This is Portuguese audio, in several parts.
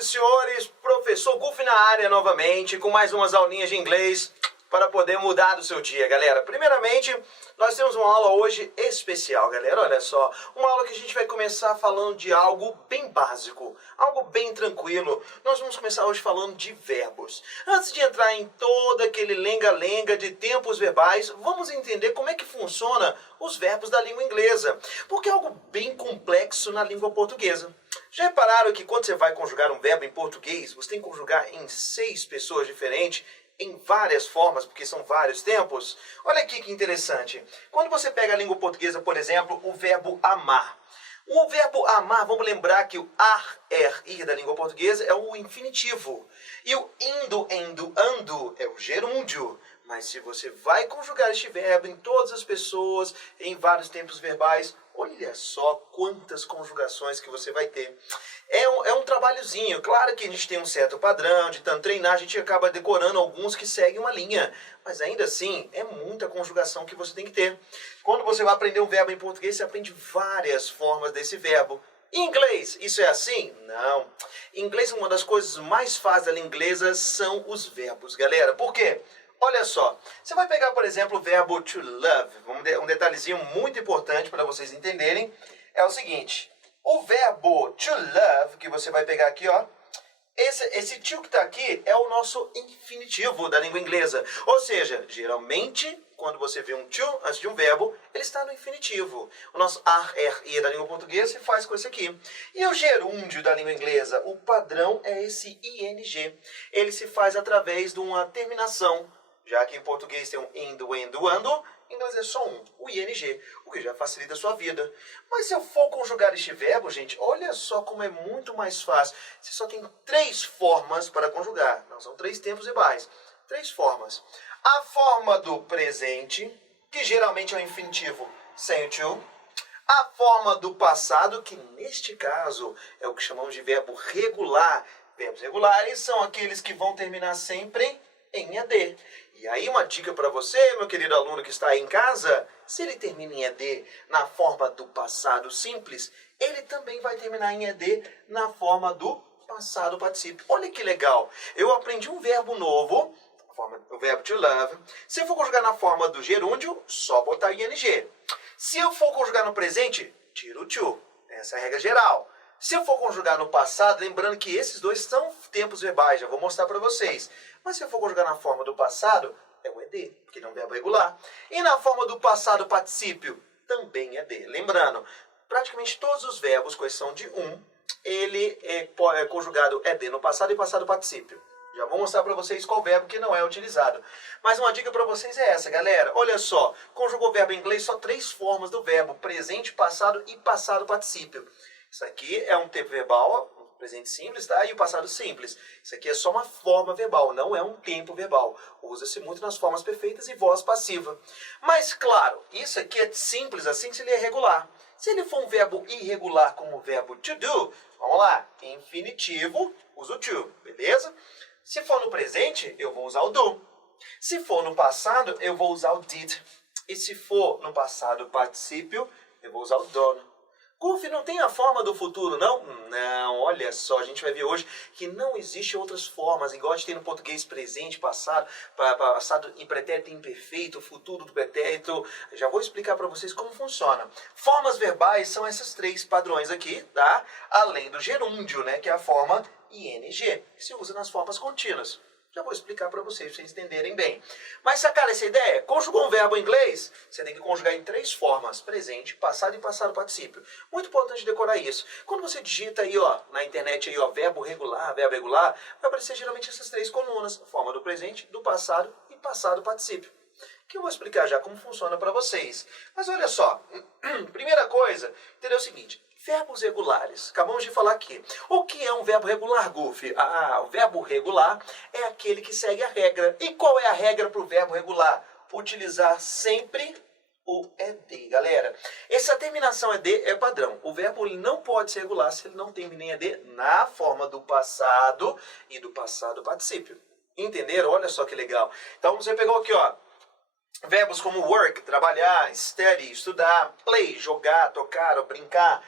senhoras e senhores, professor Goofy na área novamente, com mais umas aulinhas de inglês para poder mudar do seu dia, galera. Primeiramente, nós temos uma aula hoje especial, galera. Olha só, uma aula que a gente vai começar falando de algo bem básico, algo bem tranquilo. Nós vamos começar hoje falando de verbos. Antes de entrar em todo aquele lenga-lenga de tempos verbais, vamos entender como é que funciona os verbos da língua inglesa, porque é algo bem complexo na língua portuguesa. Já repararam que quando você vai conjugar um verbo em português, você tem que conjugar em 6 pessoas diferentes, em várias formas, porque são vários tempos? Olha aqui que interessante. Quando você pega a língua portuguesa, por exemplo, o verbo amar. O verbo amar, vamos lembrar que o ar, ir da língua portuguesa é o infinitivo. E o indo, endo, ando é o gerúndio. Mas se você vai conjugar este verbo em todas as pessoas, em vários tempos verbais, olha só quantas conjugações que você vai ter. É um trabalhozinho. Claro que a gente tem um certo padrão, de tanto treinar, a gente acaba decorando alguns que seguem uma linha. Mas ainda assim, é muita conjugação que você tem que ter. Quando você vai aprender um verbo em português, você aprende várias formas desse verbo. Em inglês, isso é assim? Não. Em inglês, uma das coisas mais fáceis da língua inglesa são os verbos, galera. Por quê? Olha só, você vai pegar, por exemplo, o verbo to love. Um detalhezinho muito importante para vocês entenderem é o seguinte. O verbo to love, que você vai pegar aqui, ó. Esse to que está aqui é o nosso infinitivo da língua inglesa. Ou seja, geralmente, quando você vê um to antes de um verbo, ele está no infinitivo. O nosso ar, ir da língua portuguesa se faz com esse aqui. E o gerúndio da língua inglesa? O padrão é esse ing. Ele se faz através de uma terminação. Já que em português tem um indo, endo, ando, em inglês é só um, o ing, o que já facilita a sua vida. Mas se eu for conjugar este verbo, gente, olha só como é muito mais fácil. Você só tem 3 formas para conjugar. Não, são 3 tempos verbais. 3 formas. A forma do presente, que geralmente é o infinitivo sem o to. A forma do passado, que neste caso é o que chamamos de verbo regular. Verbos regulares são aqueles que vão terminar sempre em ED. E aí uma dica para você, meu querido aluno que está aí em casa, se ele termina em ED na forma do passado simples, ele também vai terminar em ED na forma do passado particípio. Olha que legal, eu aprendi um verbo novo, o verbo to love. Se eu for conjugar na forma do gerúndio, só botar ing. Se eu for conjugar no presente, tiro o to. Essa é a regra geral. Se eu for conjugar no passado, lembrando que esses dois são tempos verbais, já vou mostrar para vocês. Mas se eu for conjugar na forma do passado, é o ED, porque não é um verbo regular. E na forma do passado particípio, também é ED. Lembrando, praticamente todos os verbos, com exceção de um, ele é conjugado ED no passado e passado particípio. Já vou mostrar para vocês qual verbo que não é utilizado. Mas uma dica para vocês é essa, galera. Olha só, conjugou o verbo em inglês, só 3 formas do verbo, presente, passado e passado particípio. Isso aqui é um tempo verbal, um presente simples, tá? E o passado simples. Isso aqui é só uma forma verbal, não é um tempo verbal. Usa-se muito nas formas perfeitas e voz passiva. Mas, claro, isso aqui é simples assim se ele é regular. Se ele for um verbo irregular como o verbo to do, vamos lá, infinitivo, uso o to, beleza? Se for no presente, eu vou usar o do. Se for no passado, eu vou usar o did. E se for no passado particípio, eu vou usar o done. Goofy, não tem a forma do futuro, não? Não, olha só, a gente vai ver hoje que não existe outras formas, igual a gente tem no português presente, passado, passado em pretérito imperfeito, futuro do pretérito. Já vou explicar para vocês como funciona. Formas verbais são esses 3 padrões aqui, tá? Além do gerúndio, né, que é a forma ing, que se usa nas formas contínuas. Já vou explicar para vocês entenderem bem. Mas sacaram essa ideia? Conjugou um verbo em inglês, você tem que conjugar em 3 formas. Presente, passado e passado particípio. Muito importante decorar isso. Quando você digita aí, ó, na internet aí, ó, verbo regular, vai aparecer geralmente essas 3 colunas. Forma do presente, do passado e passado particípio. Que eu vou explicar já como funciona para vocês. Mas olha só, primeira coisa, entendeu o seguinte. Verbos regulares. Acabamos de falar aqui. O que é um verbo regular, Goofy? O verbo regular é aquele que segue a regra. E qual é a regra para o verbo regular? Utilizar sempre o ED, galera. Essa terminação ED é padrão. O verbo ele não pode ser regular se ele não termina em ED na forma do passado e do passado particípio. Entenderam? Olha só que legal. Então você pegou aqui, ó. Verbos como work, trabalhar, study, estudar, play, jogar, tocar ou brincar.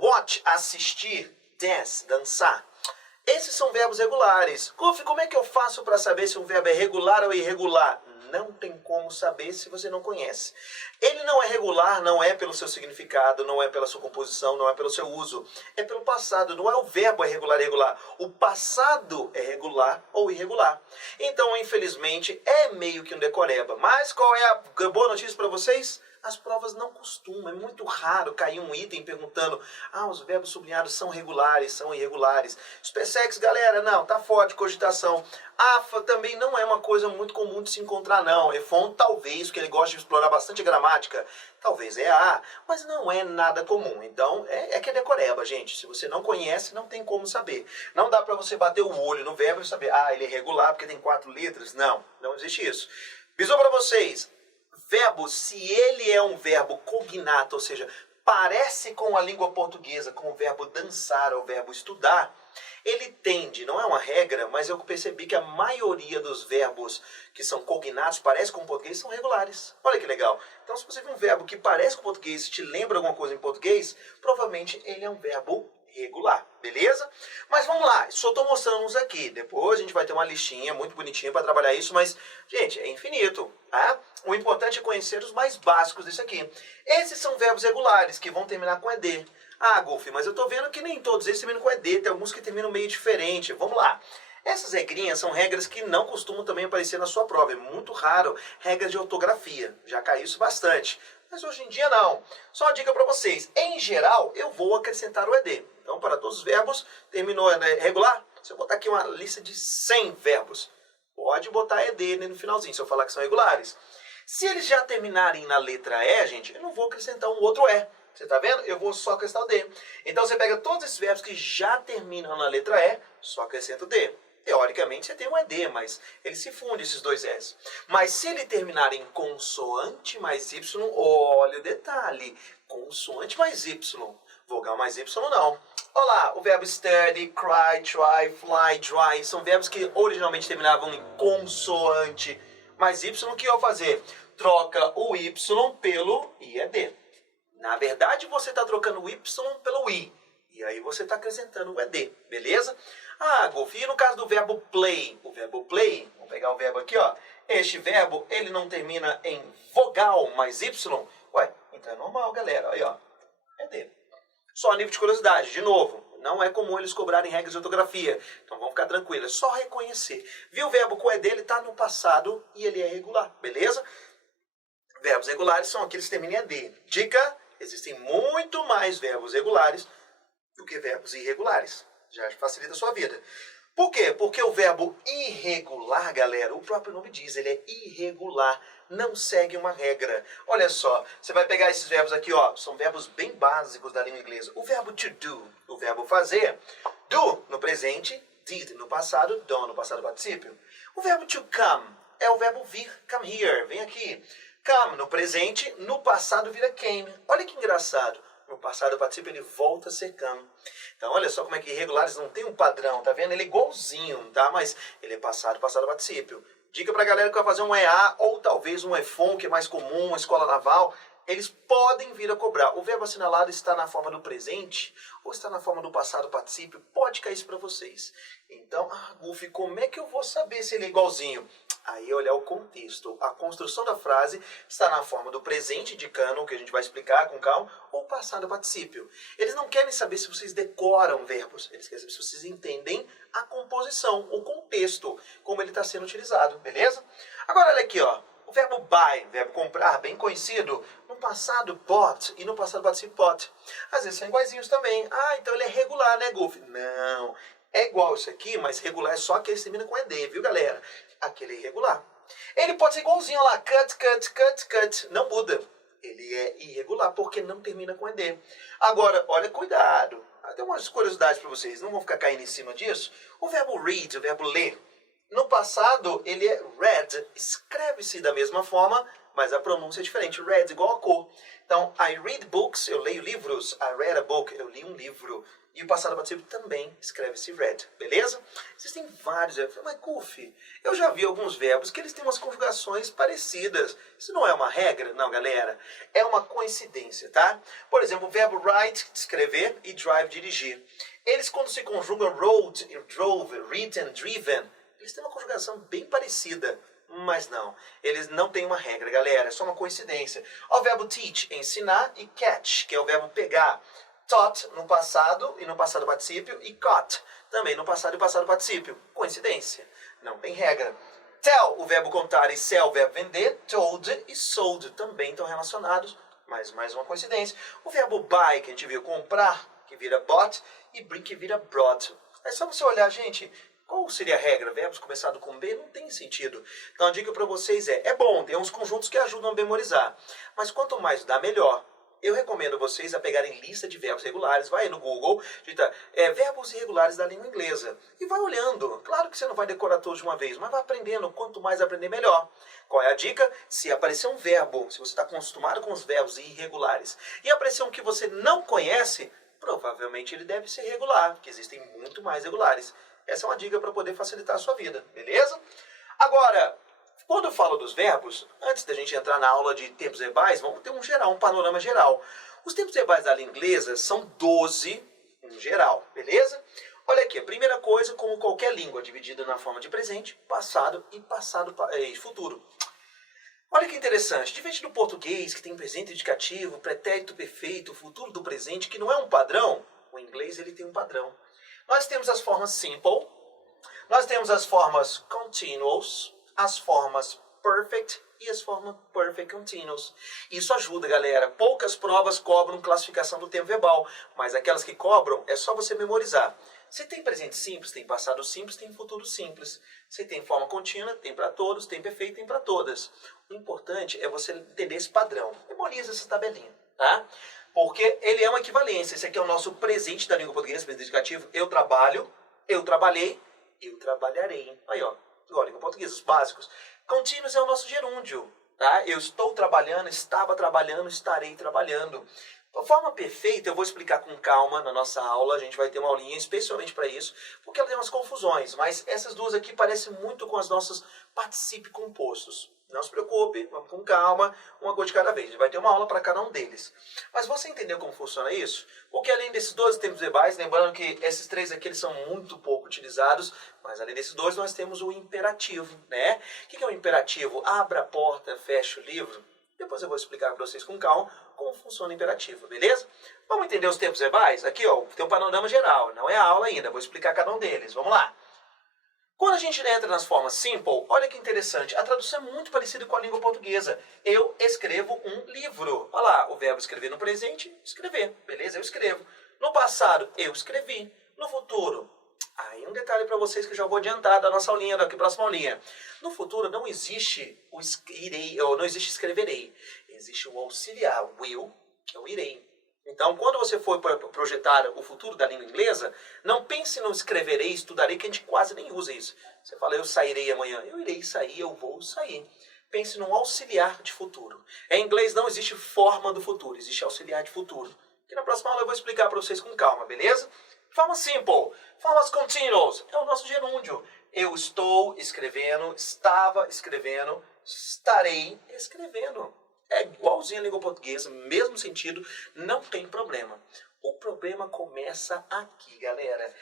Watch, assistir, dance, dançar. Esses são verbos regulares. Golf, como é que eu faço para saber se um verbo é regular ou irregular? Não tem como saber se você não conhece. Ele não é regular, não é pelo seu significado, não é pela sua composição, não é pelo seu uso. É pelo passado, não é o verbo é regular ou irregular. O passado é regular ou irregular. Então, infelizmente, é meio que um decoreba. Mas qual é a boa notícia para vocês? As provas não costumam, é muito raro cair um item perguntando os verbos sublinhados são regulares, são irregulares. Supersex, galera, não, tá forte, cogitação. AFA também não é uma coisa muito comum de se encontrar, não. EFON, talvez, que ele gosta de explorar bastante a gramática, talvez é A, mas não é nada comum. Então, é que é decoreba, gente. Se você não conhece, não tem como saber. Não dá pra você bater o olho no verbo e saber, ele é regular porque tem 4 letras. Não, não existe isso. Bisou pra vocês. Verbo, se ele é um verbo cognato, ou seja, parece com a língua portuguesa, com o verbo dançar ou o verbo estudar, ele tende, não é uma regra, mas eu percebi que a maioria dos verbos que são cognatos, parecem com o português, são regulares. Olha que legal. Então, se você vê um verbo que parece com o português e te lembra alguma coisa em português, provavelmente ele é um verbo regular, beleza? Mas vamos lá, só estou mostrando uns aqui. Depois a gente vai ter uma listinha muito bonitinha para trabalhar isso, mas, gente, é infinito, tá? O importante é conhecer os mais básicos disso aqui. Esses são verbos regulares, que vão terminar com ED. Golf, mas eu estou vendo que nem todos eles terminam com ED, tem alguns que terminam meio diferente. Vamos lá. Essas regrinhas são regras que não costumam também aparecer na sua prova. É muito raro regras de ortografia. Já caiu isso bastante. Mas hoje em dia não. Só uma dica para vocês. Em geral, eu vou acrescentar o ED. Então, para todos os verbos, terminou regular? Se eu botar aqui uma lista de 100 verbos, pode botar ED no finalzinho, se eu falar que são regulares. Se eles já terminarem na letra E, gente, eu não vou acrescentar um outro E. Você está vendo? Eu vou só acrescentar o D. Então, você pega todos esses verbos que já terminam na letra E, só acrescenta o D. Teoricamente, você tem um ED, mas ele se funde, esses dois S. Mas se ele terminar em consoante mais Y, olha o detalhe. Consoante mais Y. Vogal mais Y não. Olha lá, o verbo study, cry, try, fly, dry. São verbos que originalmente terminavam em consoante mais Y. O que eu vou fazer? Troca o Y pelo IED. Na verdade, você está trocando o Y pelo I. E aí você está acrescentando o ED, beleza? Golf, e no caso do verbo play? O verbo play, vamos pegar o verbo aqui, ó. Este verbo, ele não termina em vogal mais Y? Ué, então é normal, galera. Aí, ó. ED. Só a nível de curiosidade, de novo. Não é comum eles cobrarem regras de ortografia. Então vamos ficar tranquilos. É só reconhecer. Viu o verbo com ED, ele está no passado e ele é regular, beleza? Verbos regulares são aqueles que terminam em ED. Dica, existem muito mais verbos regulares do que verbos irregulares. Já facilita a sua vida. Por quê? Porque o verbo irregular, galera, o próprio nome diz, ele é irregular, não segue uma regra. Olha só, você vai pegar esses verbos aqui, ó, são verbos bem básicos da língua inglesa. O verbo to do, o verbo fazer, do no presente, did no passado, done no passado particípio. O verbo to come é o verbo vir, come here, vem aqui. Come no presente, no passado vira came. Olha que engraçado. No passado particípio ele volta a ser come. Então olha só como é que irregulares não tem um padrão, tá vendo? Ele é igualzinho, tá? Mas ele é passado particípio. Dica pra galera que vai fazer um EA ou talvez um EFON, que é mais comum, uma escola naval. Eles podem vir a cobrar. O verbo assinalado está na forma do presente ou está na forma do passado particípio? Pode cair isso para vocês. Então, Golf, como é que eu vou saber se ele é igualzinho? Aí olhar o contexto. A construção da frase está na forma do presente, indicando o que a gente vai explicar com calma, ou passado particípio. Eles não querem saber se vocês decoram verbos. Eles querem saber se vocês entendem a composição, o contexto, como ele está sendo utilizado, beleza? Agora olha aqui, ó. O verbo buy, verbo comprar, bem conhecido, no passado bought e no passado participio bought. Às vezes são iguaizinhos também. Então ele é regular, né, Golf? Não, é igual isso aqui, mas regular é só que ele termina com ED, viu, galera? Aquele é irregular. Ele pode ser igualzinho lá, cut, cut, cut, cut, não muda. Ele é irregular porque não termina com ED. Agora, olha, cuidado. Tem umas curiosidades para vocês, não vão ficar caindo em cima disso. O verbo read, o verbo ler, no passado, ele é read, escreve-se da mesma forma, mas a pronúncia é diferente. Red igual a cor. Então, I read books, eu leio livros. I read a book, eu li um livro. E o passado participio também escreve-se read, beleza? Existem vários verbos. Mas, Goofy, eu já vi alguns verbos que eles têm umas conjugações parecidas. Isso não é uma regra? Não, galera. É uma coincidência, tá? Por exemplo, o verbo write, escrever, e drive, dirigir. Eles, quando se conjugam wrote, drove, written, driven, eles têm uma conjugação bem parecida. Mas não, eles não têm uma regra, galera. É só uma coincidência. O verbo teach, ensinar, e catch, que é o verbo pegar. Taught no passado e no passado particípio, e caught também no passado e passado particípio. Coincidência, não tem regra. Tell, o verbo contar, e sell, o verbo vender. Told e sold também estão relacionados, mas mais uma coincidência. O verbo buy, que a gente viu, comprar, que vira bought, e bring, que vira brought. É só você olhar, gente, qual seria a regra? Verbos começados com B não tem sentido. Então a dica para vocês é bom, tem uns conjuntos que ajudam a memorizar, mas quanto mais dá, melhor. Eu recomendo vocês a pegarem lista de verbos regulares, vai aí no Google, digita verbos irregulares da língua inglesa e vai olhando. Claro que você não vai decorar todos de uma vez, mas vai aprendendo. Quanto mais aprender, melhor. Qual é a dica? Se aparecer um verbo, se você está acostumado com os verbos irregulares e aparecer um que você não conhece, provavelmente ele deve ser regular, porque existem muito mais regulares. Essa é uma dica para poder facilitar a sua vida, beleza? Agora, quando eu falo dos verbos, antes da gente entrar na aula de tempos verbais, vamos ter um panorama geral. Os tempos verbais da língua inglesa são 12 em geral, beleza? Olha aqui, a primeira coisa, como qualquer língua, dividida na forma de presente, passado e futuro. Olha que interessante, diferente do português, que tem presente indicativo, pretérito perfeito, futuro do presente, que não é um padrão, o inglês ele tem um padrão. Nós temos as formas simple, nós temos as formas continuous, as formas perfect e as formas perfect continuous. Isso ajuda, galera. Poucas provas cobram classificação do tempo verbal, mas aquelas que cobram é só você memorizar. Se tem presente simples, tem passado simples, tem futuro simples. Se tem forma contínua, tem para todos, tem perfeito, tem para todas. O importante é você entender esse padrão. Memoriza essa tabelinha, tá? Porque ele é uma equivalência. Esse aqui é o nosso presente da língua portuguesa, presente indicativo. Eu trabalho, eu trabalhei, eu trabalharei. Aí, ó. Igual a língua portuguesa, os básicos. Continuous é o nosso gerúndio, tá? Eu estou trabalhando, estava trabalhando, estarei trabalhando. A forma perfeita eu vou explicar com calma na nossa aula, a gente vai ter uma aulinha especialmente para isso, porque ela tem umas confusões, mas essas duas aqui parecem muito com as nossas participe compostos. Não se preocupe, vamos com calma, uma coisa de cada vez. A gente vai ter uma aula para cada um deles. Mas você entendeu como funciona isso? Porque além desses 12 tempos verbais, lembrando que esses três aqui eles são muito pouco utilizados, mas além desses dois nós temos o imperativo, né? O que é o imperativo? Abra a porta, feche o livro. Depois eu vou explicar para vocês com calma como funciona o imperativo, beleza? Vamos entender os tempos verbais? Aqui, ó, tem um panorama geral, não é a aula ainda, vou explicar cada um deles. Vamos lá. Quando a gente entra nas formas simple, olha que interessante, a tradução é muito parecida com a língua portuguesa. Eu escrevo um livro. Olha lá, o verbo escrever no presente, escrever, beleza? Eu escrevo. No passado, eu escrevi. No futuro, aí um detalhe para vocês que eu já vou adiantar da nossa aulinha, da próxima aulinha. No futuro não existe o irei, ou não existe escreverei. Existe o auxiliar, will, que é o irei. Então, quando você for projetar o futuro da língua inglesa, não pense no escreverei, estudarei, que a gente quase nem usa isso. Você fala, eu sairei amanhã. Eu irei sair, eu vou sair. Pense num auxiliar de futuro. Em inglês não existe forma do futuro, existe auxiliar de futuro. Que na próxima aula eu vou explicar para vocês com calma, beleza? Forma simple. Formas continuous. É o nosso gerúndio. Eu estou escrevendo, estava escrevendo, estarei escrevendo. É igualzinho a língua portuguesa, mesmo sentido, não tem problema. O problema começa aqui, galera.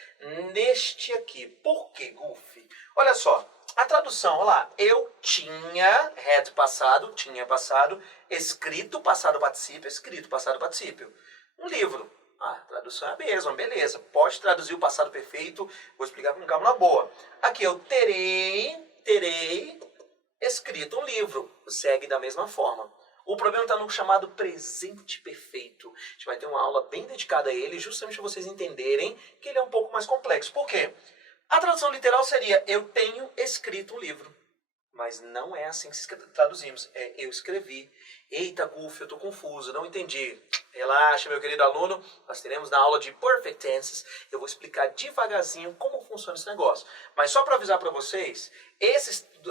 Neste aqui. Por que, Goofy? Olha só, a tradução, olha lá. Eu tinha, had passado, tinha passado, escrito, passado particípio, escrito, passado particípio. Um livro. A tradução é a mesma, beleza. Pode traduzir o passado perfeito, vou explicar com calma na boa. Aqui eu terei escrito um livro. Segue da mesma forma. O problema está no chamado presente perfeito. A gente vai ter uma aula bem dedicada a ele, justamente para vocês entenderem que ele é um pouco mais complexo. Por quê? A tradução literal seria, eu tenho escrito um livro. Mas não é assim que traduzimos. É, eu escrevi. Eita, Goofy, eu estou confuso, não entendi. Relaxa, meu querido aluno. Nós teremos na aula de Perfect Tenses. Eu vou explicar devagarzinho como funciona esse negócio. Mas só para avisar para vocês,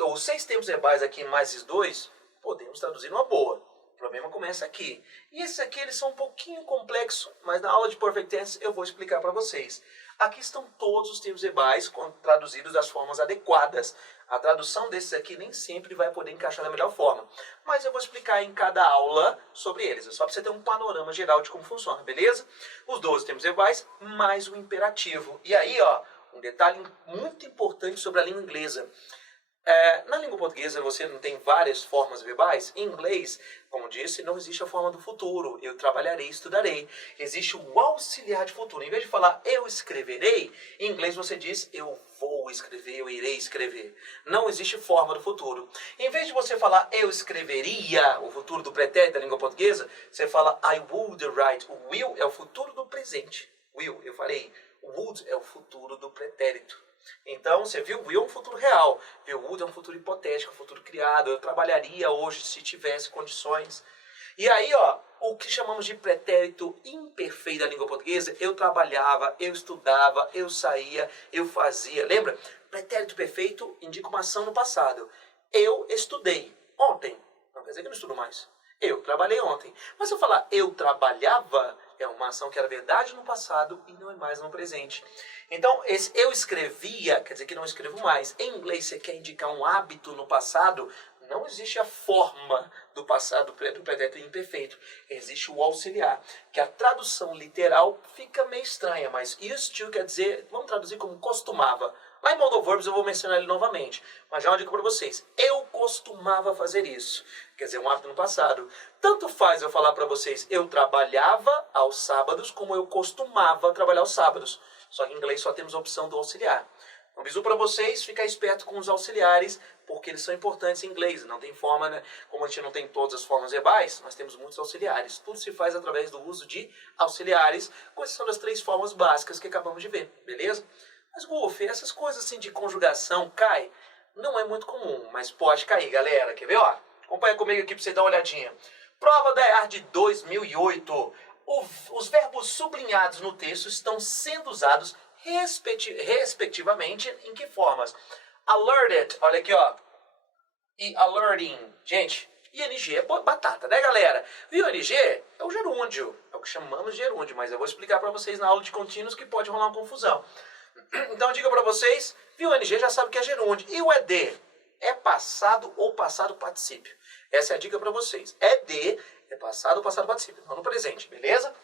os 6 tempos verbais aqui mais esses dois, podemos traduzir numa boa. O problema começa aqui. E esses aqui, eles são um pouquinho complexos, mas na aula de Perfect Tense eu vou explicar para vocês. Aqui estão todos os termos verbais traduzidos das formas adequadas. A tradução desses aqui nem sempre vai poder encaixar da melhor forma. Mas eu vou explicar em cada aula sobre eles. É só para você ter um panorama geral de como funciona, beleza? Os 12 termos verbais mais o imperativo. E aí, ó, um detalhe muito importante sobre a língua inglesa. Na língua portuguesa você não tem várias formas verbais. Em inglês, como disse, não existe a forma do futuro. Eu trabalharei, estudarei. Existe o auxiliar de futuro. Em vez de falar eu escreverei, em inglês você diz eu vou escrever, eu irei escrever. Não existe forma do futuro. Em vez de você falar eu escreveria, o futuro do pretérito da língua portuguesa, você fala I would write. O will é o futuro do presente. Will, eu falei. O would é o futuro do pretérito. Então, você viu, will é um futuro real, viu, would é um futuro hipotético, um futuro criado, eu trabalharia hoje se tivesse condições. E aí, ó, o que chamamos de pretérito imperfeito da língua portuguesa, eu trabalhava, eu estudava, eu saía, eu fazia, lembra? Pretérito perfeito indica uma ação no passado. Eu estudei ontem, não quer dizer que eu não estudo mais. Eu trabalhei ontem. Mas se eu falar eu trabalhava, é uma ação que era verdade no passado e não é mais no presente. Então, esse eu escrevia, quer dizer que não escrevo mais. Em inglês, você quer indicar um hábito no passado, não existe a forma do passado do pretérito imperfeito. Existe o auxiliar, que a tradução literal fica meio estranha, mas used to quer dizer, vamos traduzir como costumava. Lá em Modal Verbs eu vou mencionar ele novamente, mas já é uma dica para vocês. Eu costumava fazer isso, quer dizer, um hábito no passado. Tanto faz eu falar para vocês, eu trabalhava aos sábados, como eu costumava trabalhar aos sábados. Só que em inglês só temos a opção do auxiliar. Um bisu para vocês, ficar esperto com os auxiliares, porque eles são importantes em inglês. Não tem forma, né? Como a gente não tem todas as formas verbais, nós temos muitos auxiliares. Tudo se faz através do uso de auxiliares, com exceção das 3 formas básicas que acabamos de ver, beleza? Mas, Golf, essas coisas assim de conjugação cai? Não é muito comum, mas pode cair, galera. Quer ver, ó? Acompanha comigo aqui para você dar uma olhadinha. Prova da EAR de 2008. Os verbos sublinhados no texto estão sendo usados respectivamente em que formas? Alerted, olha aqui, ó. E alerting. Gente, ING é batata, né, galera? E o ING é o gerúndio. É o que chamamos de gerúndio, mas eu vou explicar para vocês na aula de contínuos que pode rolar uma confusão. Então, diga para vocês, viu, o ING já sabe que é gerúndio. E o ED? É passado ou passado particípio. Essa é a dica para vocês. ED é passado ou passado particípio, não no presente, beleza?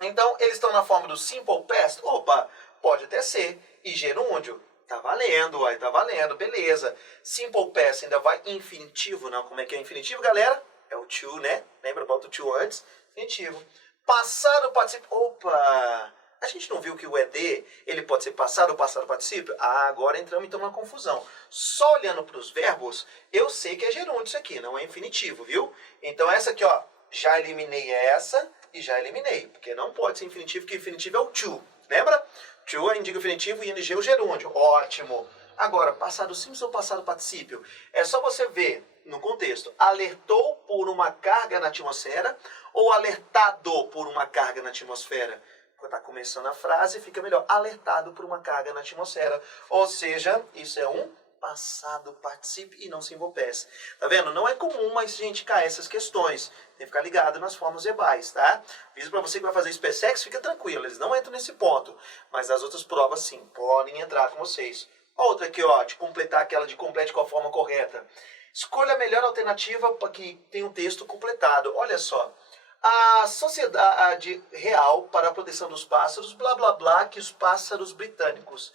Então, eles estão na forma do simple past? Opa, pode até ser. E gerúndio? Tá valendo, aí tá valendo, beleza. Simple past ainda vai infinitivo, não? Como é que é infinitivo, galera? É o to, né? Lembra, bota o to antes. Infinitivo. Passado particípio. Opa! A gente não viu que o ED, ele pode ser passado ou passado particípio? Ah, agora entramos então na confusão. Só olhando para os verbos, eu sei que é gerúndio isso aqui, não é infinitivo, viu? Então essa aqui, ó, já eliminei essa e já eliminei. Porque não pode ser infinitivo, porque infinitivo é o to. Lembra? To indica o infinitivo e ing é o gerúndio. Ótimo. Agora, passado simples ou passado particípio? É só você ver no contexto. Alertou por uma carga na atmosfera ou alertado por uma carga na atmosfera? Quando está começando a frase, fica melhor. Alertado por uma carga na atmosfera. Ou seja, isso é um passado particípio e não simple past. Tá vendo? Não é comum, mas a gente cair essas questões. Tem que ficar ligado nas formas verbais, tá? Aviso para você que vai fazer SpaceX, fica tranquilo. Eles não entram nesse ponto. Mas as outras provas, sim, podem entrar com vocês. Outra aqui, ó, de completar aquela de complete com a forma correta. Escolha a melhor alternativa para que tenha um texto completado. Olha só. A Sociedade Real para a Proteção dos Pássaros, blá blá blá, que os pássaros britânicos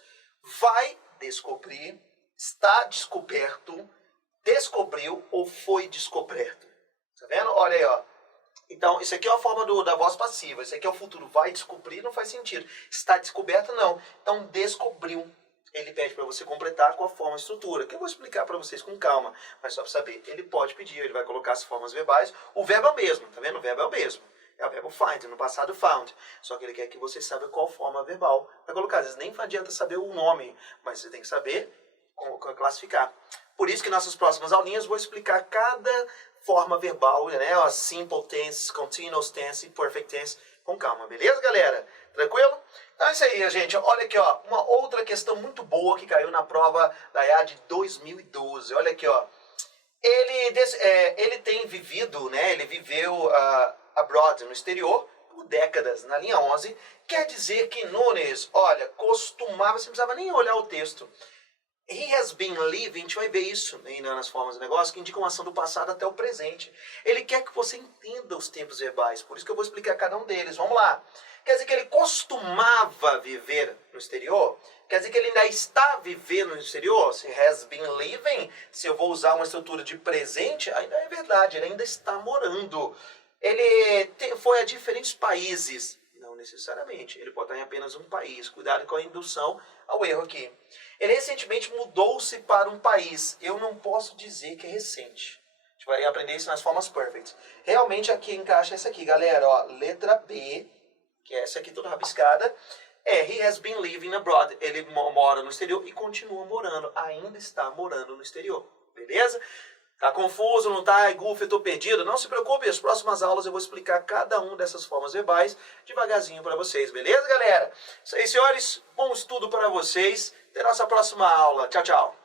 vai descobrir, está descoberto, descobriu ou foi descoberto. Tá vendo? Olha aí, ó. Então, isso aqui é a forma da voz passiva. Isso aqui é o futuro. Vai descobrir, não faz sentido. Está descoberto, não. Então, descobriu. Ele pede para você completar com a forma e estrutura, que eu vou explicar para vocês com calma, mas só para saber, ele pode pedir, ele vai colocar as formas verbais, o verbo é o mesmo, tá vendo? O verbo é o mesmo, é o verbo find, no passado found, só que ele quer que você saiba qual forma verbal vai colocar, às vezes nem adianta saber o nome, mas você tem que saber como classificar. Por isso que nas próximas aulinhas eu vou explicar cada forma verbal, né? A simple tense, continuous tense, perfect tense, com calma, beleza, galera? Tranquilo? Então é isso aí, gente. Olha aqui, ó, uma outra questão muito boa que caiu na prova da EAD de 2012. Olha aqui, ó. Ele tem vivido, né? Ele viveu abroad, no exterior, por décadas, na linha 11. Quer dizer que Nunes, olha, costumava, você não precisava nem olhar o texto. He has been living, a gente vai ver isso ainda nas formas do negócio, que indicam a ação do passado até o presente. Ele quer que você entenda os tempos verbais, por isso que eu vou explicar cada um deles. Vamos lá. Quer dizer que ele costumava viver no exterior? Quer dizer que ele ainda está vivendo no exterior? Se has been living, se eu vou usar uma estrutura de presente, ainda é verdade, ele ainda está morando. Ele foi a diferentes países. Não necessariamente, ele pode estar em apenas um país. Cuidado com a indução ao erro aqui. Ele recentemente mudou-se para um país. Eu não posso dizer que é recente. A gente vai aprender isso nas formas perfects. Realmente aqui encaixa essa aqui, galera. Ó, letra B, que é essa aqui toda rabiscada. He has been living abroad. Ele mora no exterior e continua morando. Ainda está morando no exterior. Beleza? Tá confuso, não tá? Goofy, eu tô perdido? Não se preocupe, as próximas aulas eu vou explicar cada uma dessas formas verbais devagarzinho para vocês, beleza, galera? Isso aí, senhores. Bom estudo para vocês. Até a nossa próxima aula. Tchau, tchau.